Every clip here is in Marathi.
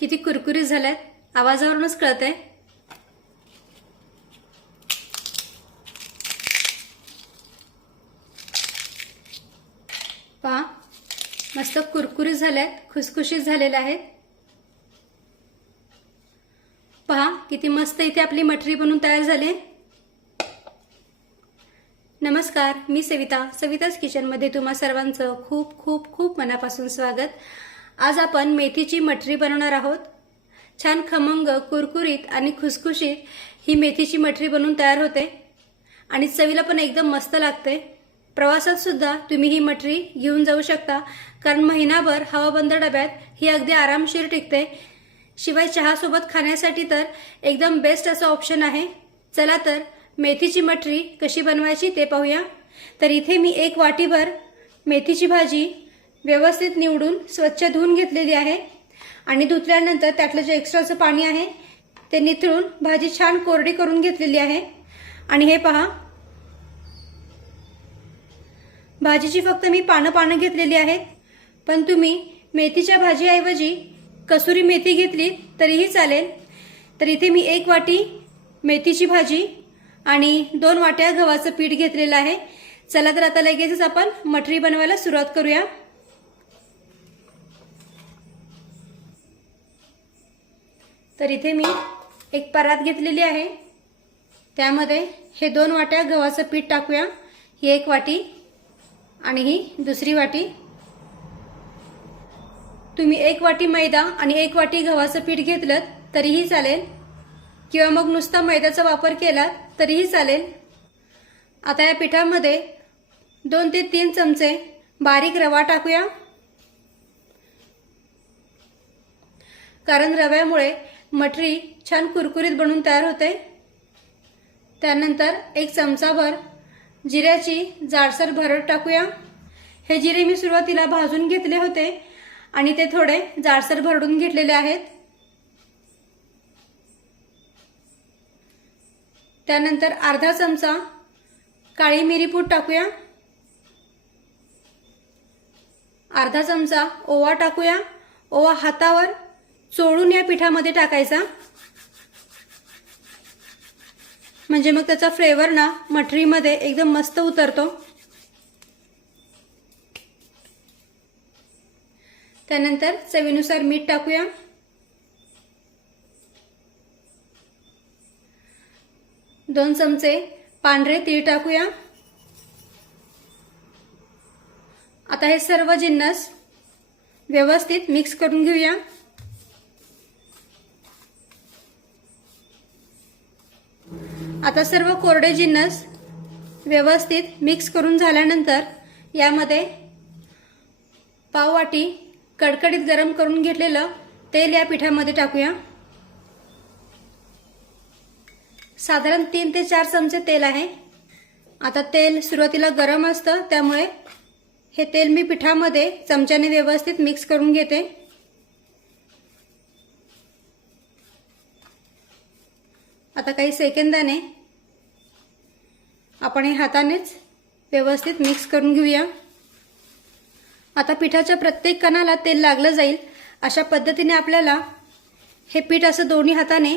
किती कुरकुरीत झाल्यात? आवाजावरूनच कळतंय. पहा मस्त कुरकुरीत झाल्यात खुसखुशीत झालेल्या आहेत. पहा किती मस्त इथे आपली मठरी बनून तयार झाली. नमस्कार मी सविता. सविताच किचनमध्ये तुम्हा सर्वांचं खूप खूप खूप मनापासून स्वागत. आज आपण मेथीची मठरी बनवणार आहोत. छान खमंग कुरकुरीत आणि खुसखुशीत ही मेथीची मठरी बनवून तयार होते. आणि चवीला पण एकदम मस्त लागते. प्रवासात सुद्धा तुम्ही ही मठरी घेऊन जाऊ शकता कारण महिनाभर हवाबंद डब्यात ही अगदी आरामशीर टिकते. शिवाय चहासोबत खाण्यासाठी तर एकदम बेस्ट असं ऑप्शन आहे. चला तर मेथीची मठरी कशी बनवायची ते पाहूया. तर इथे मी एक वाटीभर मेथीची भाजी व्यवस्थित निवडून स्वच्छ धुवून घेतलेली आहे. आणि धुतल्यानंतर त्यातलं जे एक्स्ट्राचं पाणी आहे ते निथळून भाजी छान कोरडी करून घेतलेली आहे. आणि हे पहा. भाजीची फक्त मी पानं पानं घेतलेली आहेत. पण तुम्ही मेथीच्या भाजीऐवजी कसुरी मेथी घेतली तरीही चालेल. तर इथे मी एक वाटी मेथीची भाजी आणि दोन वाट्या गव्हाचं पीठ घेतलेलं आहे. चला तर आता लगेचच आपण मटरी बनवायला सुरुवात करूया. तर इथे मी एक परात घेतलेली आहे. त्यामध्ये हे दोन वाट्या गव्हाचं पीठ टाकूया. ही एक वाटी आणि ही दुसरी वाटी. तुम्ही एक वाटी मैदा आणि एक वाटी गव्हाचं पीठ घेतलं तरीही चालेल. किंवा मग नुसता मैद्याचा वापर केला तरीही चालेल. आता या पिठामध्ये दोन ते तीन चमचे बारीक रवा टाकूया. कारण रव्यामुळे मटरी छान कुरकुरीत बनून तयार होते. त्यानंतर एक चमचाभर जिऱ्याची जाडसर भरड टाकूया. हे जिरे मी सुरुवातीला भाजून घेतले होते आणि ते थोडे जाडसर भरडून घेतलेले आहेत. त्यानंतर अर्धा चमचा काळी मिरी पूड टाकूया. अर्धा चमचा ओवा टाकूया. ओवा हातावर चोळून या पिठामध्ये टाकायचा. म्हणजे मग त्याचा फ्लेवर ना मठरीमध्ये एकदम मस्त उतरतो. त्यानंतर चवीनुसार मीठ टाकूया. दोन चमचे पांढरे तीळ टाकूया. आता हे सर्व जिन्नस व्यवस्थित मिक्स करून घेऊया. आता सर्व कोरडे जिन्नस व्यवस्थित मिक्स करून झाल्यानंतर यामध्ये पाववाटी कडकडीत गरम करून घेतलेलं तेल या पिठामध्ये टाकूया. साधारण तीन ते चार चमचे तेल आहे. आता तेल सुरुवातीला गरम असतं त्यामुळे हे तेल मी पिठामध्ये चमच्याने व्यवस्थित मिक्स करून घेते. आता काही सेकंदाने आपण हे हातानेच व्यवस्थित मिक्स करून घेऊया. आता पिठाच्या प्रत्येक कणाला तेल लागलं जाईल. अशा पद्धतीने आपल्याला हे पीठ असं दोन्ही हाताने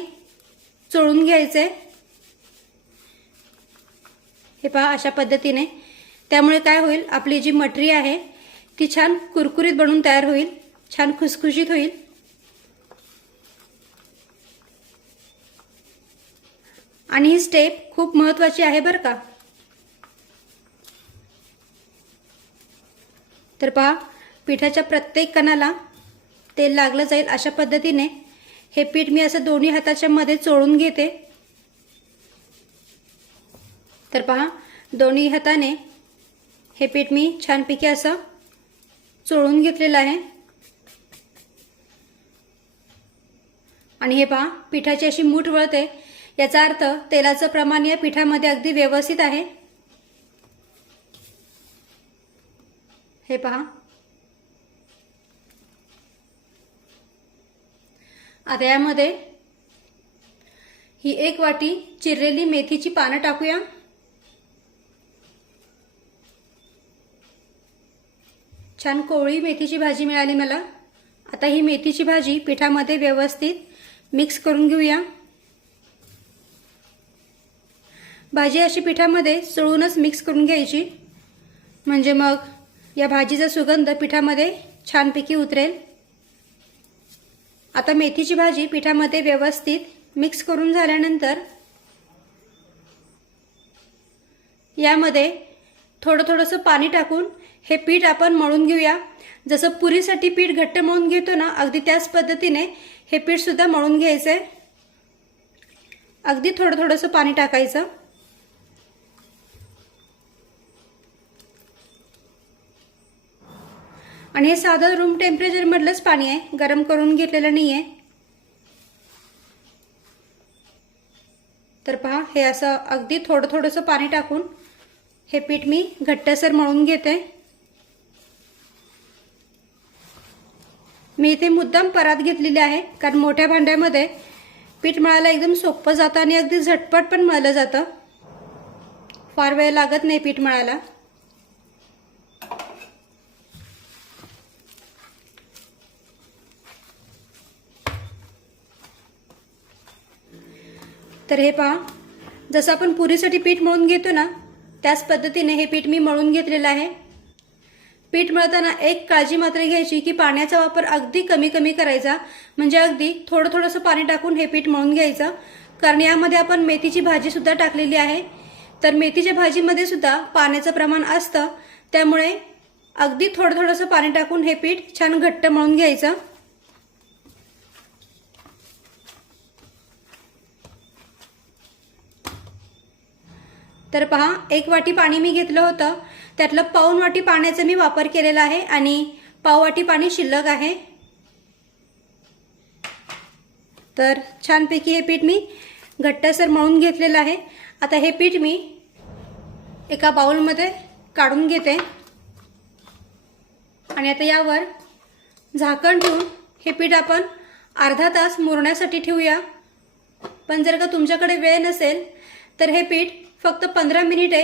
चोळून घ्यायचंय. हे पहा अशा पद्धतीने. त्यामुळे काय होईल आपली जी मटरी आहे ती छान कुरकुरीत बनून तयार होईल छान खुसखुशीत होईल. आणि ही स्टेप खूप महत्वाची आहे बरं का. तर पहा पिठाच्या प्रत्येक कणाला तेल लागलं जाईल अशा पद्धतीने. हे पीठ मी असं दोन्ही हाताच्या मध्ये चोळून घेते. तर पहा दोन्ही हाताने हे पीठ मी छानपैकी असं चोळून घेतलेलं आहे. आणि हे पहा पिठाची अशी मूठ वळते. याचा अर्थ तेलाचं प्रमाण या पिठामध्ये अगदी व्यवस्थित आहे. हे पहा. आता यामध्ये ही एक वाटी चिरलेली मेथीची पानं टाकूया. छान कोवळी मेथीची भाजी मिळाली मला. आता ही मेथीची भाजी पिठामध्ये व्यवस्थित मिक्स करून घेऊया. भाजी अशी पिठामध्ये चळूनच मिक्स करून घ्यायची. म्हणजे मग या भाजीचा सुगंध पिठामध्ये छानपैकी उतरेल. आता मेथीची भाजी पिठामध्ये व्यवस्थित मिक्स करून झाल्यानंतर यामध्ये थोडं थोडंसं पाणी टाकून हे पीठ आपण मळून घेऊया. जसं पुरीसाठी पीठ घट्ट मळून घेतो ना अगदी त्याच पद्धतीने हे पीठसुद्धा मळून घ्यायचं आहे अगदी थोडं थोडंसं पाणी टाकायचं. आणि हे साधं रूम टेम्परेचरमधलंच पाणी आहे. गरम करून घेतलेलं नाही आहे तर पहा हे असं अगदी थोडं थोडंसं पाणी टाकून हे पीठ मी घट्टसर मळून घेते. मी इथे मुद्दाम परात घेतलेली आहे कारण मोठ्या भांड्यामध्ये पीठ मळायला एकदम सोपं जातं आणि अगदी झटपट पण मळलं जातं. फार वेळ लागत नाही पीठ मळायला. तर हे पहा जसं आपण पुरीसाठी पीठ मळून घेतो ना त्याच पद्धतीने हे पीठ मी मळून घेतलेलं आहे. पीठ मळताना एक काळजी मात्र घ्यायची की पाण्याचा वापर अगदी कमी कमी करायचा. म्हणजे अगदी थोडं थोडंसं पाणी टाकून हे पीठ मळून घ्यायचं. कारण यामध्ये आपण मेथीची भाजीसुद्धा टाकलेली आहे. तर मेथीच्या भाजीमध्ये सुद्धा पाण्याचं प्रमाण असतं. त्यामुळे अगदी थोडं थोडंसं पाणी टाकून हे पीठ छान घट्ट मळून घ्यायचं. तर पहा एक वाटी पाणी मी घेतलं होतं. त्यातलं पाऊन वाटी पाण्याचा मी वापर केलेला आहे आणि पाव वाटी पाणी शिल्लक आहे. तर छानपैकी हे पीठ मी घट्टसर मळून घेतलेलं आहे. आता हे पीठ मी एका बाउलमध्ये काढून घेते. आणि आता यावर झाकण ठेवून हे पीठ आपण अर्धा तास मुरण्यासाठी ठेवूया. पण जर का तुमच्याकडे वेळ नसेल तर हे पीठ फक्त पंधरा मिनिटे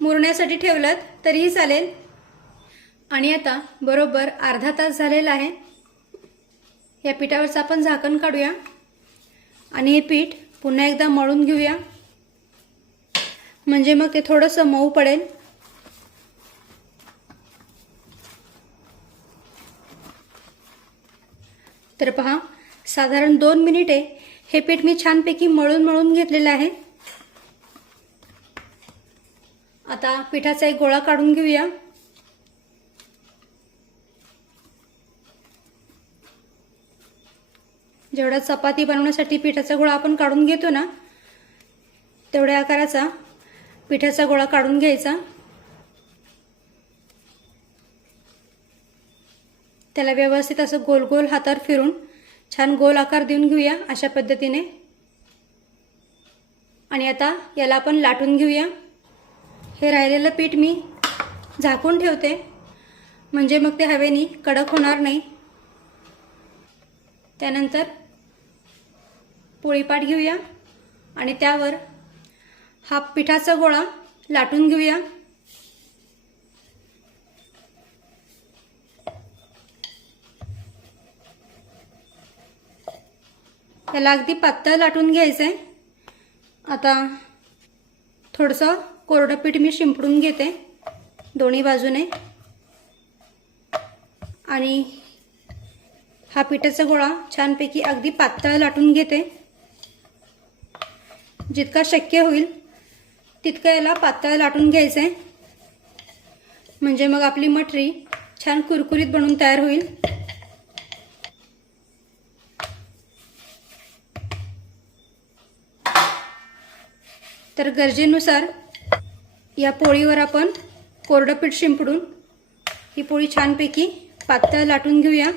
मुरण्यासाठी ठेवलं तरीही चालेल. आणि आता बरोबर अर्धा तास झालेला आहे. या पिठावरचं आपण झाकण काढूया. आणि हे पीठ पुन्हा एकदा मळून घेऊया. म्हणजे मग ते थोडंसं मऊ पडेल. तर पहा साधारण दोन मिनिटे हे पीठ मी छानपैकी मळून मळून घेतलेलं आहे. आता पिठाचा एक गोळा काढून घेऊया. जेवढा चपाती बनवण्यासाठी पिठाचा गोळा आपण काढून घेतो ना तेवढ्या आकाराचा पिठाचा गोळा काढून घ्यायचा. त्याला व्यवस्थित असं गोल गोल हातावर फिरून छान गोल आकार देऊन घेऊया अशा पद्धतीने. आणि आता याला आपण लाटून घेऊया. हे राहिलेलं पीठ मी झाकून ठेवते. म्हणजे मग ते हवेनी कडक होणार नाही. त्यानंतर पोळीपाट घेऊया आणि त्यावर हा पिठाचा गोळा लाटून घेऊया. त्याला अगदी पातळ लाटून घ्यायचं आहे आता थोडंसं कोरडं पीठ मी शिंपडून घेते दोन्ही बाजूने. आणि हा पिठाचा गोळा छानपैकी अगदी पातळ लाटून घेते. जितका शक्य होईल तितकं याला पातळ लाटून घ्यायचं. आहे म्हणजे मग आपली मठरी छान कुरकुरीत बनून तयार होईल. तर गरजेनुसार या पोळीवर आपण कोरडं पीठ शिंपडून ही पोळी छानपैकी पातळ लाटून घेऊया.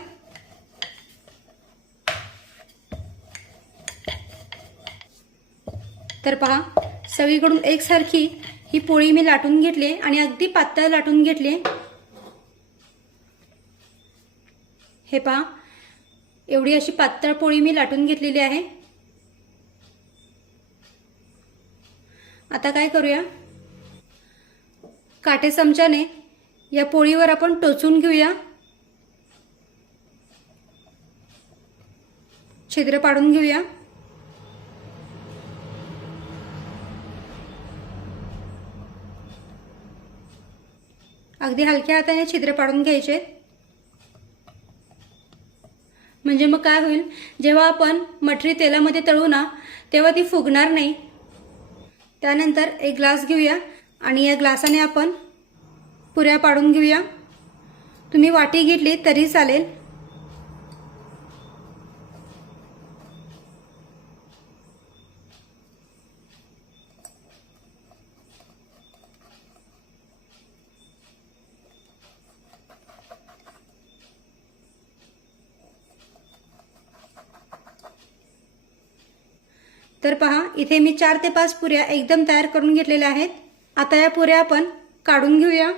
तर पहा सगळीकडून एकसारखी ही पोळी मी लाटून घेतली आणि अगदी पातळ लाटून घेतली. हे पहा एवढी अशी पातळ पोळी मी लाटून घेतलेली आहे. आता काय करूया? काटे चमच्याने या पोळीवर आपण टोचून घेऊया. छिद्र पाडून घेऊया. अगदी हलक्या हाताने छिद्र पाडून घ्यायचे. म्हणजे मग काय होईल? जेव्हा आपण मठरी तेलामध्ये तळू ना तेव्हा ती फुगणार नाही. त्यानंतर एक ग्लास घेऊया. आणि या ग्लासाने आपण पुऱ्या पाडून घेऊया. तुम्ही वाटी घेतली तरी चालेल. तर पहा इथे मी चार ते पाच पुऱ्या एकदम तयार करून घेतलेल्या आहेत. आता या पुऱ्या आपण काढून घेऊया.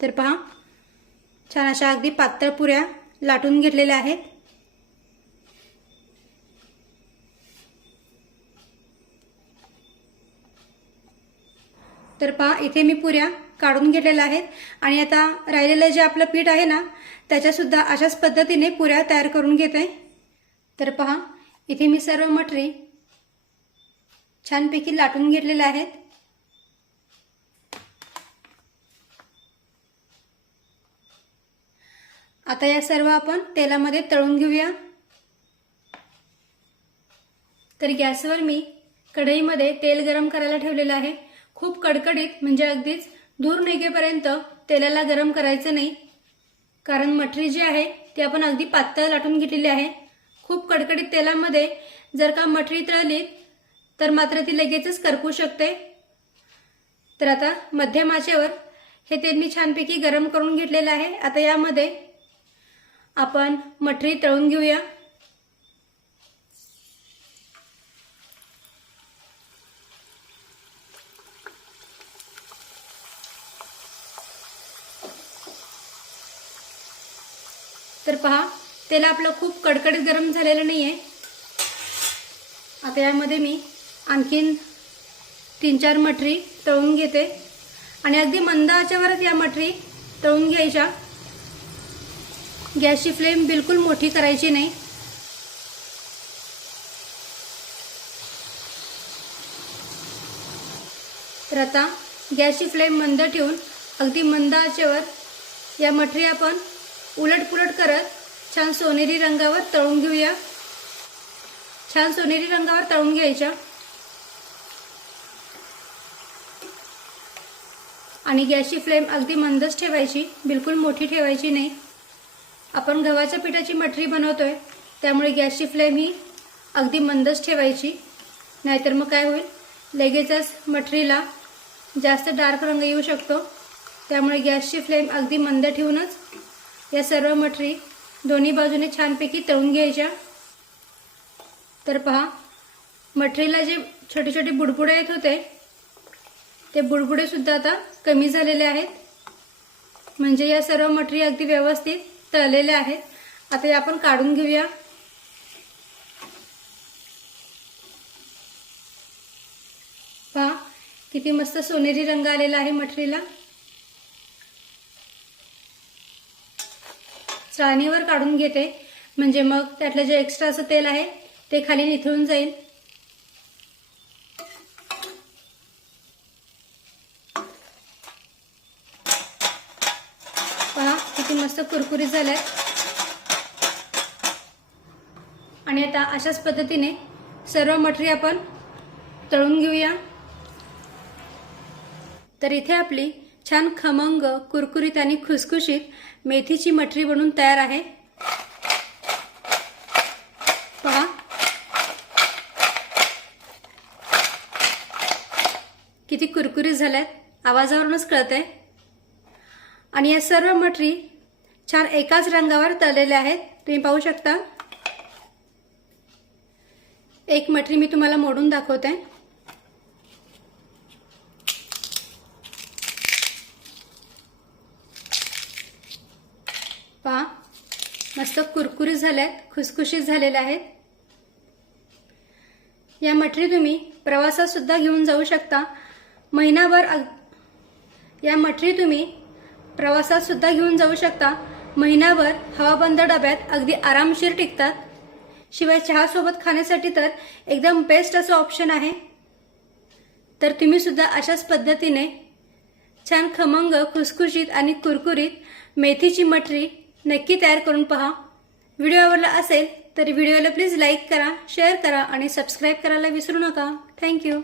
तर पहा छान अशा अगदी पातळ पुऱ्या लाटून घेतलेल्या आहेत. तर पहा इथे मी पुऱ्या काढून घेतलेल्या आहेत. आणि आता राहिलेलं जे आपलं पीठ आहे ना त्याच्यासुद्धा अशाच पद्धतीने पुऱ्या तयार करून घेते. तर पहा इथे मी सर्व मटरी छानपैकी लाटून घेतलेल्या आहेत. आता या सर्व आपण तेलामध्ये तळून घेऊया. तर गॅसवर मी कढईमध्ये तेल गरम करायला ठेवलेलं आहे. खूप कडकडीत म्हणजे अगदीच दूर निघेपर्यंत तेलाला गरम करायचं नाही. कारण मठरी जी आहे ती आपण अगदी पातळ लाटून घेतलेली आहे. खूप कडकडीत तेलामध्ये जर का मठरी तळली तर मात्र ती लगेचच करपू शकते. तर आता मध्यम आचेवर हे तेल मी छानपैकी गरम करून घेतलेलं आहे. आता यामध्ये आपण मठरी तळून घेऊया. तर पहा तेल आपलं खूप कडकडीत गरम झालेलं नाही आहे आता यामध्ये मी आणखीन तीन चार मठरी तळून घेते. आणि अगदी मंद आचेवरच या मठरी तळून घ्यायच्या. गॅसची फ्लेम बिलकुल मोठी करायची नाही. तर आता गॅसची फ्लेम मंद ठेवून अगदी मंद आचेवर या मठरी आपण उलटपुलट करत छान सोनेरी रंगावर तळून घेऊया. छान सोनेरी रंगावर तळून घ्यायच्या. आणि गॅसची फ्लेम अगदी मंदच ठेवायची बिलकुल मोठी ठेवायची नाही. आपण गव्हाच्या पिठाची मठरी बनवतोय त्यामुळे गॅसची फ्लेम ही अगदी मंदच ठेवायची. नाहीतर मग काय होईल? लगेचच मठरीला जास्त डार्क रंग येऊ शकतो. त्यामुळे गॅसची फ्लेम अगदी मंद ठेवूनच या सर्व मटरी दोन्ही बाजूने छानपैकी तळून घ्यायच्या. तर पहा मटरीला जे छोटे छोटे बुडबुडे येत होते ते बुडबुडे सुद्धा आता कमी झालेले आहेत. म्हणजे या सर्व मटरी अगदी व्यवस्थित तळलेल्या आहेत. आता या आपण काढून घेऊया. पहा किती मस्त सोनेरी रंग आलेला आहे मटरीला चाळणीवर काढून घेते. म्हणजे मग त्यातलं जे एक्स्ट्रा असं तेल आहे ते खाली निथळून जाईल. पहा किती मस्त कुरकुरीत झाल्यात आणि आता अशाच पद्धतीने सर्व मटरी आपण तळून घेऊया. तर इथे आपली छान खमंग कुरकुरीत आणि खुसखुशीत मेथीची मटरी बनून तयार आहे. पहा. किती कुरकुरीत झाल्यात. आवाजावरूनच कळतंय. आणि या सर्व मटरी छान एकाच रंगावर तळलेल्या आहेत. तुम्ही पाहू शकता. एक मटरी मी तुम्हाला मोडून दाखवते पहा मस्त कुरकुरीत झाल्यात खुसखुशीत झालेल्या आहेत. या मठरी तुम्ही प्रवासात सुद्धा घेऊन जाऊ शकता. महिनाभर अग- या मठरी तुम्ही प्रवासात सुद्धा घेऊन जाऊ शकता. महिनाभर हवाबंद डब्यात अगदी आरामशीर टिकतात. शिवाय चहासोबत खाण्यासाठी तर एकदम बेस्ट असं ऑप्शन आहे. तर तुम्ही सुद्धा अशाच पद्धतीने छान खमंग खुसखुशीत आणि कुरकुरीत मेथीची मटरी नक्की तयार करून पहा. व्हिडिओ आवडला असेल तर व्हिडिओला प्लीज लाईक करा शेअर करा आणि सबस्क्राईब करायला विसरू नका. थँक्यू